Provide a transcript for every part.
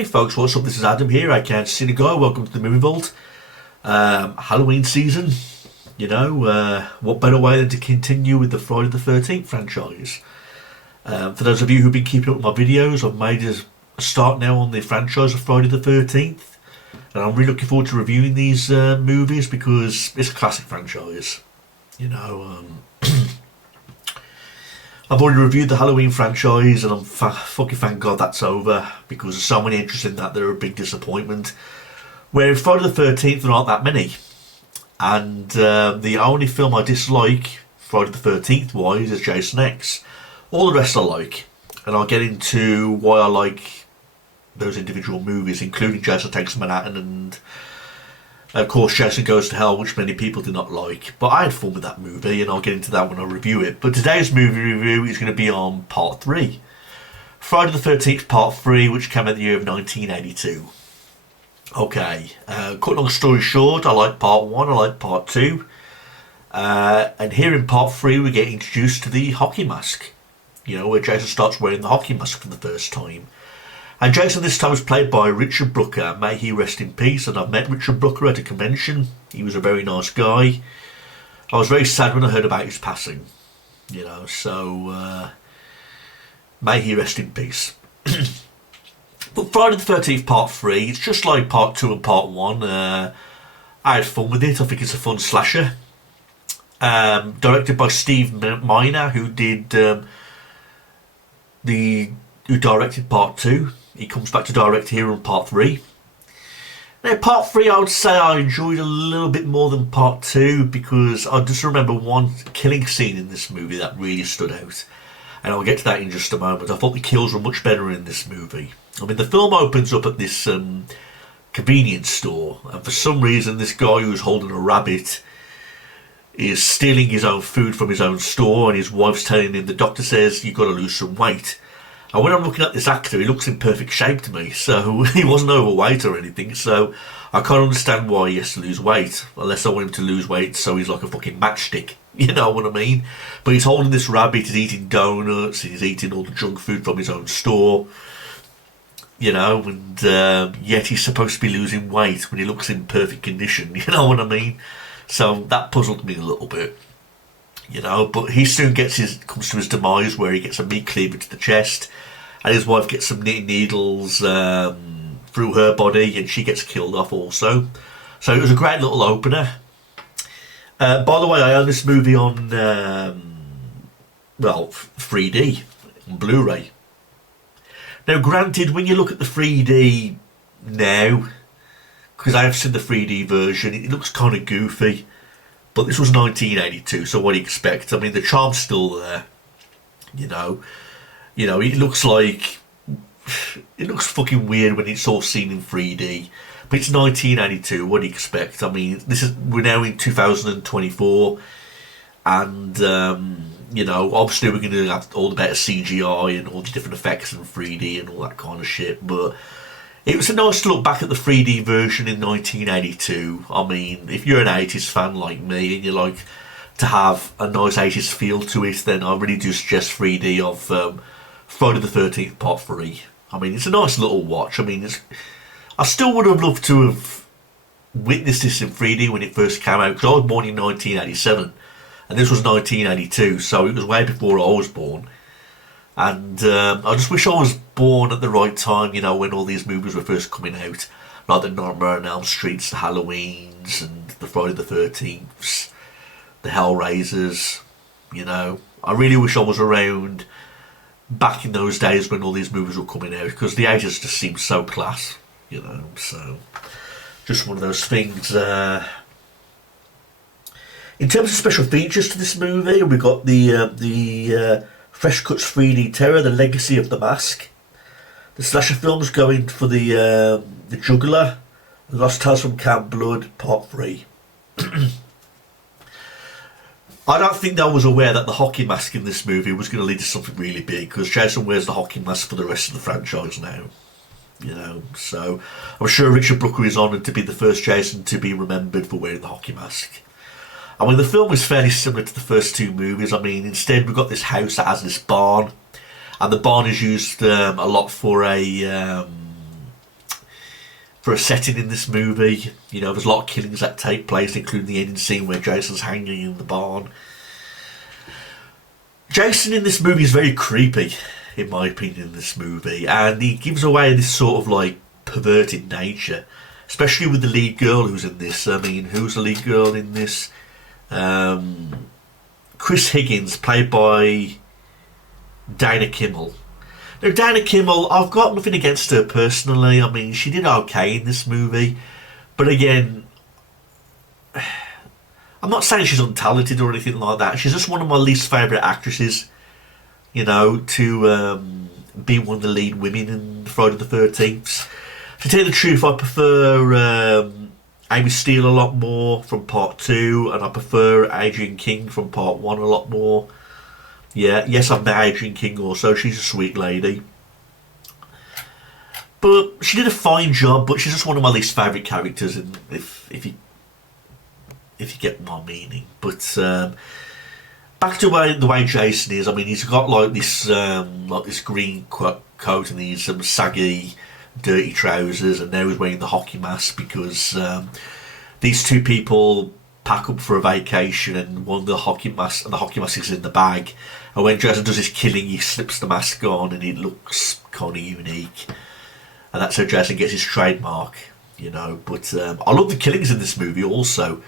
Hey folks, what's up? This is Adam here. I can't see the guy. Welcome to the Movie Vault. Halloween season. What better way than to continue with the Friday the 13th franchise? For those of you who've been keeping up with my videos, I've made a start now on the franchise of Friday the 13th. And I'm really looking forward to reviewing these movies because it's a classic franchise. I've already reviewed the Halloween franchise and I'm fucking thank God that's over because there's so many interests in that they're a big disappointment. Where in Friday the 13th there aren't that many. And the only film I dislike, Friday the 13th wise, is Jason X. All the rest I like. And I'll get into why I like those individual movies, including Jason Takes Manhattan and of course Jason Goes to Hell, which many people did not like. But I had fun with that movie and I'll get into that when I review it. But today's movie review is going to be on part 3. Friday the 13th part 3, which came out the year of 1982. Okay, cut long story short, I like part 1, I like part 2. And here in part 3 we get introduced to the hockey mask. Where Jason starts wearing the hockey mask for the first time. And Jason this time is played by Richard Brooker, may he rest in peace. And I've met Richard Brooker at a convention. He was a very nice guy. I was very sad when I heard about his passing. So may he rest in peace. But Friday the 13th part 3, it's just like part 2 and part 1. I had fun with it. I think it's a fun slasher. Directed by Steve Miner, who did who directed part 2. He comes back to direct here on part 3. Now part 3 I would say I enjoyed a little bit more than part 2 because I just remember one killing scene in this movie that really stood out. And I'll get to that in just a moment. I thought the kills were much better in this movie. I mean, the film opens up at this convenience store, and for some reason this guy who's holding a rabbit is stealing his own food from his own store, and his wife's telling him, the doctor says, you've got to lose some weight. And when I'm looking at this actor, he looks in perfect shape to me, so he wasn't overweight or anything, so I can't understand why he has to lose weight, unless I want him to lose weight so he's like a fucking matchstick, you know what I mean? But he's holding this rabbit, he's eating donuts, he's eating all the junk food from his own store, and yet he's supposed to be losing weight when he looks in perfect condition, you know what I mean? So that puzzled me a little bit. But he soon comes to his demise where he gets a meat cleaver to the chest and his wife gets some knitting needles through her body and she gets killed off also. So it was a great little opener. By the way, I own this movie on 3D, on Blu-ray. Now granted, when you look at the 3D now, because I have seen the 3D version, it looks kind of goofy. But this was 1982, so what do you expect? I mean, the charm's still there. It looks like... It looks fucking weird when it's all seen in 3D. But it's 1982, what do you expect? I mean, we're now in 2024. And, obviously we're going to have all the better CGI and all the different effects in 3D and all that kind of shit. But it was nice to look back at the 3D version in 1982. I mean, if you're an 80s fan like me and you like to have a nice 80s feel to it, then I really do suggest 3D of Friday the 13th Part 3. I mean, it's a nice little watch. I mean, I still would have loved to have witnessed this in 3D when it first came out, because I was born in 1987 and this was 1982, so it was way before I was born. And I just wish I was born at the right time, when all these movies were first coming out. Like the Nightmare on Elm Streets, the Halloweens, and the Friday the 13th, the Hellraisers, I really wish I was around back in those days when all these movies were coming out, because the 80s just seemed so class, so just one of those things. In terms of special features to this movie, we got the Fresh Cuts 3D Terror, The Legacy of the Mask. The slasher film's going for the Juggler, Lost Tales from Camp Blood, Part 3. I don't think I was aware that the hockey mask in this movie was going to lead to something really big, because Jason wears the hockey mask for the rest of the franchise now. So I'm sure Richard Brooker is honoured to be the first Jason to be remembered for wearing the hockey mask. I mean, the film is fairly similar to the first two movies. I mean, instead we've got this house that has this barn, and the barn is used a lot for a for a setting in this movie. You know, there's a lot of killings that take place, including the ending scene where Jason's hanging in the barn. Jason in this movie is very creepy, in my opinion, in this movie, and he gives away this sort of like perverted nature, especially with the lead girl who's in this. I mean, who's the lead girl in this? Chris Higgins, played by Dana Kimmel. Now, Dana Kimmel, I've got nothing against her personally. I mean, she did okay in this movie, but again, I'm not saying she's untalented or anything like that. She's just one of my least favourite actresses, you know, to be one of the lead women in Friday the 13th. To tell you the truth, I prefer Amy Steele a lot more from part 2, and I prefer Adrienne King from part 1 a lot more. Yeah, yes, I've met Adrienne King also. She's a sweet lady. But she did a fine job, but she's just one of my least favourite characters, and if you get my meaning. But back to the way Jason is. I mean, he's got like this green coat and these saggy, dirty trousers, and now he's wearing the hockey mask because these two people pack up for a vacation, and the hockey mask is in the bag. And when Jason does his killing, he slips the mask on, and it looks kind of unique. And that's how Jason gets his trademark, you know. But I love the killings in this movie also.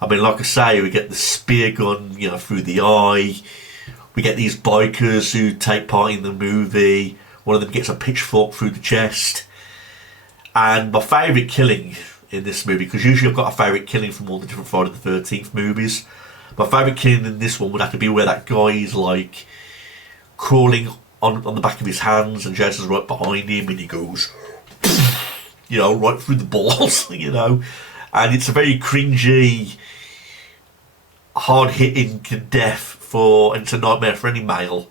I mean, like I say, we get the spear gun, you know, through the eye. We get these bikers who take part in the movie. One of them gets a pitchfork through the chest. And my favourite killing in this movie, because usually I've got a favourite killing from all the different Friday the 13th movies. My favourite killing in this one would have to be where that guy is like crawling on the back of his hands, and Jason's right behind him, and he goes, you know, right through the balls, you know. And it's a very cringy, hard-hitting death and it's a nightmare for any male.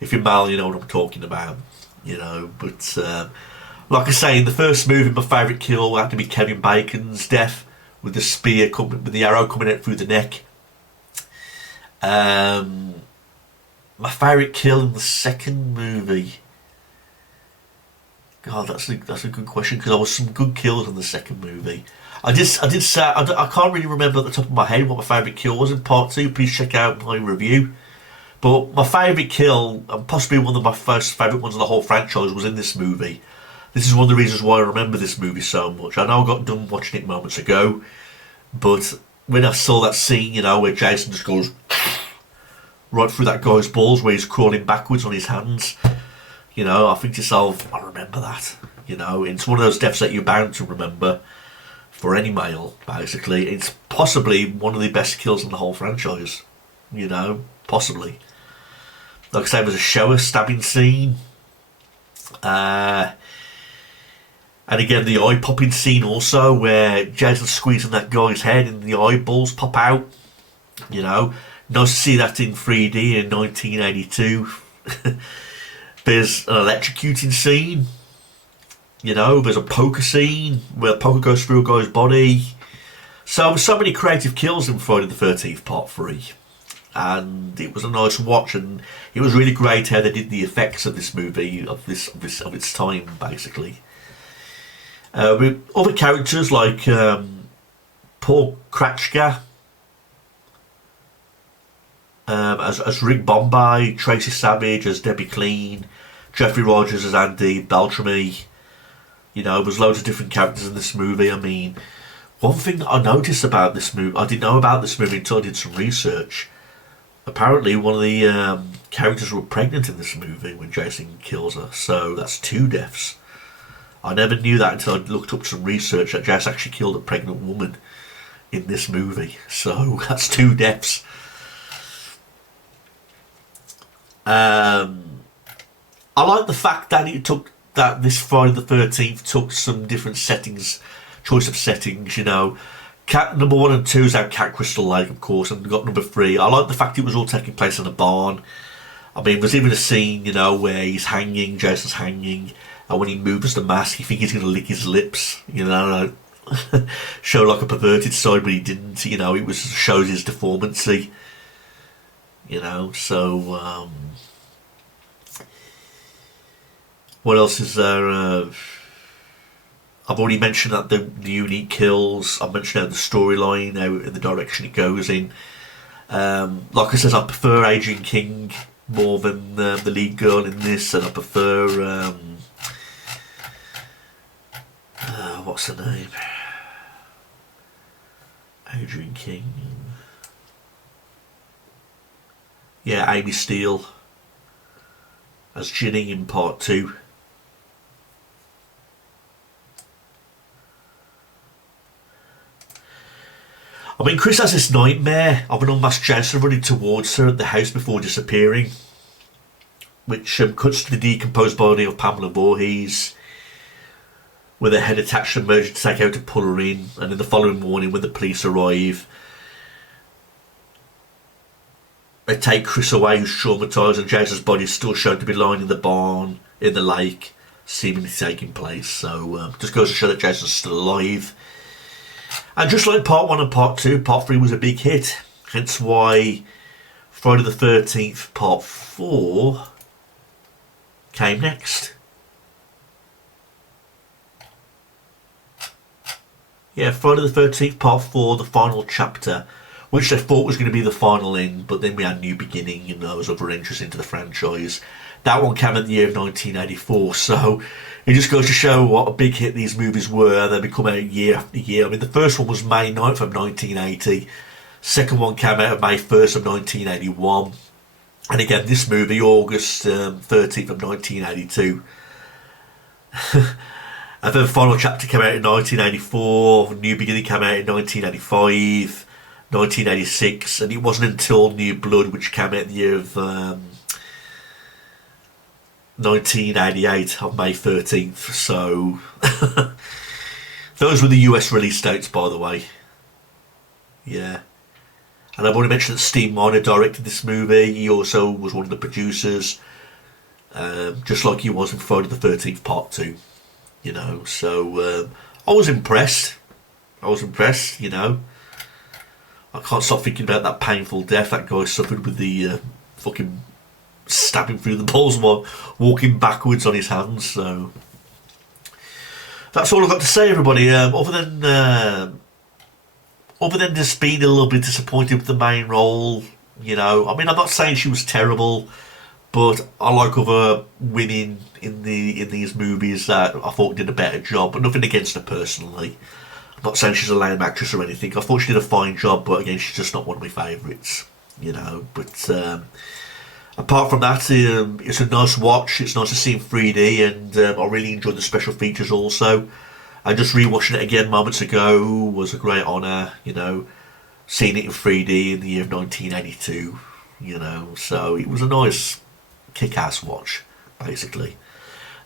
If you're male, you know what I'm talking about, you know. But like I say, in the first movie, my favourite kill had to be Kevin Bacon's death with the spear with the arrow coming out through the neck. My favourite kill in the second movie. God, that's a good question, because there was some good kills in the second movie. I did say I can't really remember at the top of my head what my favourite kill was in part 2. Please check out my review. But my favourite kill, and possibly one of my first favourite ones of the whole franchise, was in this movie. This is one of the reasons why I remember this movie so much. I know I got done watching it moments ago, but when I saw that scene, you know, where Jason just goes right through that guy's balls, where he's crawling backwards on his hands, you know, I think to myself, I remember that. You know, it's one of those deaths that you're bound to remember. For any male, basically. It's possibly one of the best kills in the whole franchise. You know, possibly. Like I say, there's a shower stabbing scene. And again, the eye popping scene also, where Jason's squeezing that guy's head and the eyeballs pop out. You know, nice to see that in 3D in 1982. There's an electrocuting scene. You know, there's a poker scene where poker goes through a guy's body. So there's so many creative kills in Friday the 13th Part 3. And it was a nice watch, and it was really great how they did the effects of this movie, of its time, basically. With other characters like Paul Kratchka, as Rick Bombay, Tracy Savage as Debbie Clean, Jeffrey Rogers as Andy Beltrami. You know, there's loads of different characters in this movie. I mean, one thing that I noticed about this movie, I didn't know about this movie until I did some research. Apparently, one of the characters were pregnant in this movie when Jason kills her. So that's 2 deaths. I never knew that until I looked up some research that Jason actually killed a pregnant woman in this movie. So that's 2 deaths. I like the fact that this Friday the 13th took some different choice of settings, you know. Number 1 and 2 is out Cat Crystal Lake, of course, and we've got number 3. I like the fact it was all taking place in a barn. I mean, there's even a scene, you know, where Jason's hanging, and when he moves the mask, you think he's going to lick his lips, you know, show like a perverted side, but he didn't, you know, it shows his deformancy, you know, so, what else is there? I've already mentioned that the unique kills. I've mentioned the storyline, how in the direction it goes in. Like I said, I prefer Adrienne King more than the lead girl in this, and I prefer what's her name? Adrienne King. Yeah, Amy Steele as Ginny in part 2. I mean, Chris has this nightmare of an unmasked Jason running towards her at the house before disappearing, which cuts to the decomposed body of Pamela Voorhees, with her head attached to an emergency take out to pull her in, and in the following morning when the police arrive, they take Chris away, who's traumatised, and Jason's body is still shown to be lying in the barn, in the lake, seemingly taking place. So just goes to show that Jason's still alive. And just like part 1 and part 2, part 3 was a big hit. Hence why Friday the 13th part 4 came next. Yeah, Friday the 13th part 4, the final chapter, which they thought was going to be the final end, but then we had New Beginning and there was other entries into the franchise. That one came in the year of 1984, so it just goes to show what a big hit these movies were. They become out year after year. I mean, the first one was May 9th of 1980. Second one came out of May 1st of 1981. And again, this movie, August 13th of 1982. And then the final chapter came out in 1984. New Beginning came out in 1985, 1986. And it wasn't until New Blood, which came out in the year of 1988 on May 13th. So those were the US release dates, by the way. Yeah. And I've already mentioned that Steve Miner directed this movie. He also was one of the producers, just like he was in Friday the 13th part 2. You know, so I was impressed. You know. I can't stop thinking about that painful death that guy suffered with the fucking stabbing through the balls while walking backwards on his hands. So that's all I've got to say, everybody. Other than just being a little bit disappointed with the main role, you know. I mean, I'm not saying she was terrible, but I like other women in these movies that I thought did a better job. But nothing against her personally. I'm not saying she's a lame actress or anything. I thought she did a fine job, but again, she's just not one of my favourites, you know. But apart from that, it's a nice watch. It's nice to see in 3D, and I really enjoyed the special features also. And just rewatching it again moments ago was a great honour, you know, seeing it in 3D in the year of 1982, you know. So it was a nice kick-ass watch, basically.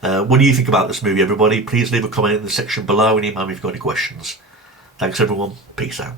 What do you think about this movie, everybody? Please leave a comment in the section below and email me if you've got any questions. Thanks, everyone. Peace out.